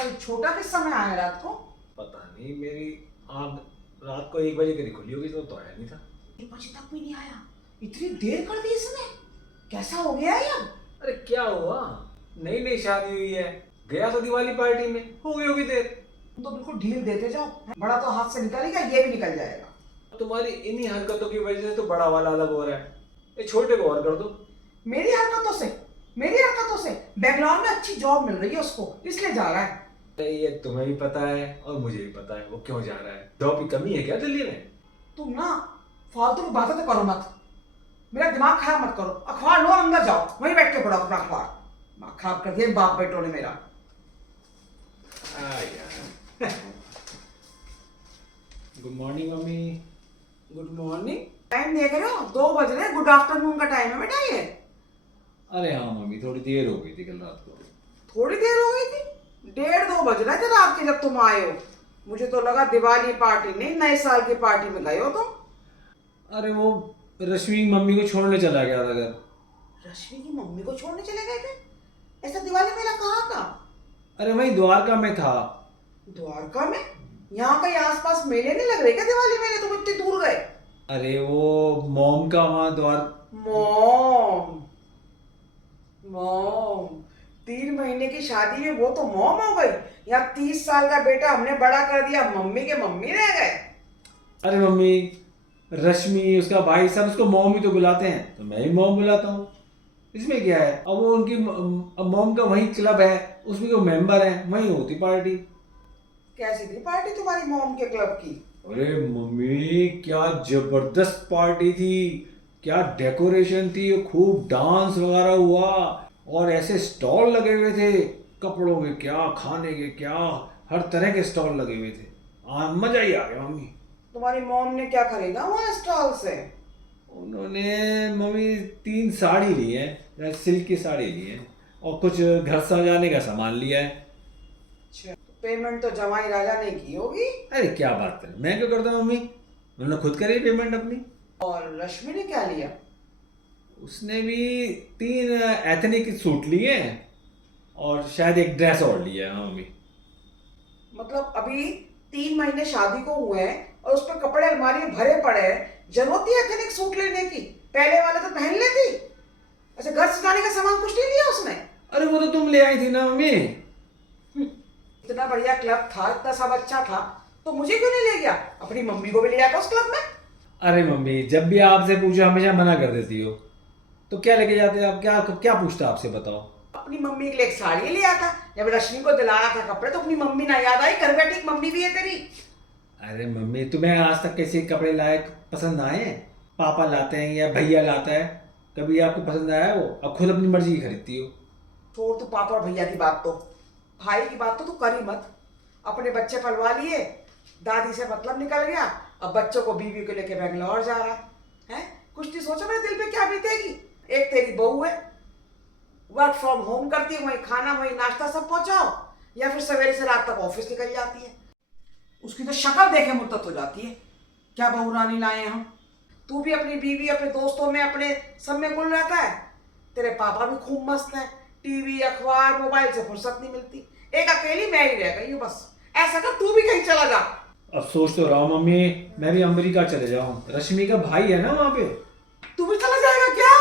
कल छोटा किस समय आया रात को? पता नहीं, मेरी आँख रात को 1 बजे करीब खुली होगी तो आया नहीं था। 1 बजे तक भी नहीं आया? इतनी देर कर दी इसने, कैसा हो गया है अब? अरे क्या हुआ, नई नई शादी हुई है, गया था दिवाली पार्टी में, हो गई होगी देर। तुम तो बिल्कुल ढील देते जाओ, बड़ा तो हाथ से निकलेगा, ये भी निकल जाएगा। तुम्हारी इन्हीं हरकतों की वजह से तो बड़ा वाला अलग हो रहा है। ये छोटे को और कर दो। मेरी हरकतों से बेंगलोर में अच्छी जॉब मिल रही है उसको, इसलिए जा रहा है। अरे ये तुम्हें भी पता है और मुझे भी पता है वो क्यों जा रहा है। जॉब की कमी है क्या दिल्ली में? तुम ना फालतू की बातें तो करो मत, मेरा दिमाग खराब मत करो। अखबार लो, अंदर जाओ, वहीं बैठ के पढ़ो अपना अखबार। दिमाग खराब कर दिया बाप बेटों ने मेरा। Good morning mummy. Good morning, time देख रहे हो? 2 बज रहे, गुड आफ्टरनून का टाइम है बेटा ये। अरे हाँ मम्मी, थोड़ी देर हो गई थी कल रात को। थोड़ी देर हो गई थी? 1:30-2 बज रहे थे रात के जब तुम आए हो। मुझे तो लगा दिवाली पार्टी नहीं, नए साल की पार्टी में गए हो तुम। अरे वो रश्मि मम्मी को छोड़ने चला गया था घर। रश्मि की मम्मी को छोड़ने चले गए थे? ऐसा दिवाली मेला कहाँ था? अरे वही द्वारका में था। द्वारका में? यहाँ कहीं आसपास मेले नहीं लग रहे क्या दिवाली मेले? तुम इतनी दूर गए। अरे वो मॉम का वहाँ मॉम 3 महीने की शादी में वो तो मॉम हो गई, यहाँ 30 साल का बेटा हमने बड़ा कर दिया, मम्मी के मम्मी रह गए। अरे मम्मी, रश्मि उसका भाई सब उसको मॉम ही तो बुलाते हैं, तो मैं भी मॉम बुलाता हूँ। इसमें क्या है? अब वो उनकी मॉम का वही क्लब है, उसमें जो मेंबर है वहीं होती पार्टी। कैसी थी पार्टी तुम्हारी मॉम के क्लब की? अरे मम्मी क्या जबरदस्त पार्टी थी, क्या डेकोरेशन थी, खूब डांस वगैरह हुआ और ऐसे स्टॉल लगे हुए थे, कपड़ों के क्या, खाने के क्या, हर तरह के स्टॉल लगे हुए थे। मजा ही आ गया मम्मी। तुम्हारी मॉम ने क्या खरीदा वहाँ स्टॉल से? उन्होंने मम्मी 3 साड़ी ली है, सिल्क की साड़ी ली है और कुछ घर सजाने का सामान लिया है। अच्छा, पेमेंट तो जमाई राजा ने की होगी। अरे क्या बात करें, मैं क्यों करता हूँ मम्मी, उन्होंने खुद करी पेमेंट अपनी। और रश्मि ने क्या लिया? उसने भी 3 एथनिक सूट लिए हैं और शायद एक ड्रेस और लिया है। हाँ मम्मी। मतलब अभी 3 महीने शादी को हुए हैं और उस पर कपड़े अलमारी में भरे पड़े हैं, जरूरत ही एथनिक सूट लेने की? पहले वाले तो पहन लेती। अच्छा, घर सजाने का सामान कुछ नहीं लिया उसने? अरे वो तो तुम ले आई थी ना मम्मी। इतना बढ़िया क्लब था, इतना सब अच्छा था, तो मुझे क्यों नहीं ले गया? अपनी मम्मी को भी ले जाता उस क्लब में। अरे मम्मी, जब भी आपसे पूछो हमेशा मना कर देती हो, तो क्या लेके जाते आप? क्या क्या पूछता आपसे, बताओ। अपनी मम्मी के लिए एक साड़ी लिया था, जब रश्मि को दिलाना था कपड़े तो अपनी मम्मी ना याद आई? घर बैठी एक मम्मी भी है तेरी। अरे मम्मी, तुम्हें आज तक कैसे कपड़े लाए पसंद आए हैं? पापा लाते हैं या भैया लाता है, कभी आपको पसंद आया वो? अब खुद अपनी मर्जी की खरीदती हो। छोड़ तू पापा और भैया की बात, तो भाई की बात तो तू कर ही मत। अपने बच्चे पलवा लिए, दादी से मतलब निकल गया, अब बच्चों को बीवी को लेके बेंगलोर जा रहा है। कुछ नहीं सोचा मेरे दिल पे क्या बीतेगी? एक तेरी बहू है, वर्क फ्रॉम होम करती है, वही खाना वही नाश्ता सब पहुंचाओ, या फिर सवेरे से रात तक ऑफिस निकल जाती है। उसकी तो शक्ल देखे मुद्दत हो जाती है। क्या बहू रानी लाए हम। तू भी अपनी बीवी, अपने दोस्तों में, अपने सब में गुल रहता है। तेरे पापा भी खूब मस्त है, टीवी अखबार मोबाइल से फुर्सत नहीं मिलती। एक अकेली मैं ही रह गई हूँ बस। ऐसा कर तू भी कहीं चला जा। अब सोच तो रहा हूँ मम्मी, मैं भी अमेरिका चले जाऊँ, रश्मि का भाई है ना वहाँ पे। तू भी चला जाएगा क्या?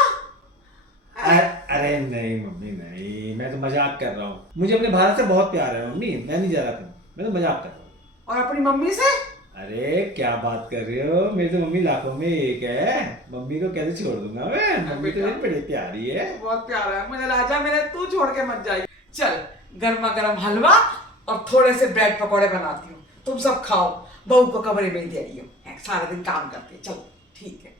अरे नहीं मम्मी नहीं, मैं तो मजाक कर रहा हूँ। मुझे अपने भारत से बहुत प्यार है मम्मी, मैं नहीं जा रहा था, मैं तो मजाक कर रहा हूँ। और अपनी मम्मी से? अरे क्या बात कर रहे हो, मेरी तो मम्मी लाखों में एक है, मम्मी को कैसे छोड़ दूंगा मैं? मम्मी तो मेरी बड़ी प्यारी है। बहुत प्यारा है मुझे राजा मेरे, तू छोड़ के मत जाइए। चल, गर्मा गर्म हलवा और थोड़े से ब्रेड पकौड़े बनाती हूँ, तुम सब खाओ। बहू को कमरे में ही दे रही हूँ, सारा दिन काम करती है। चलो ठीक है।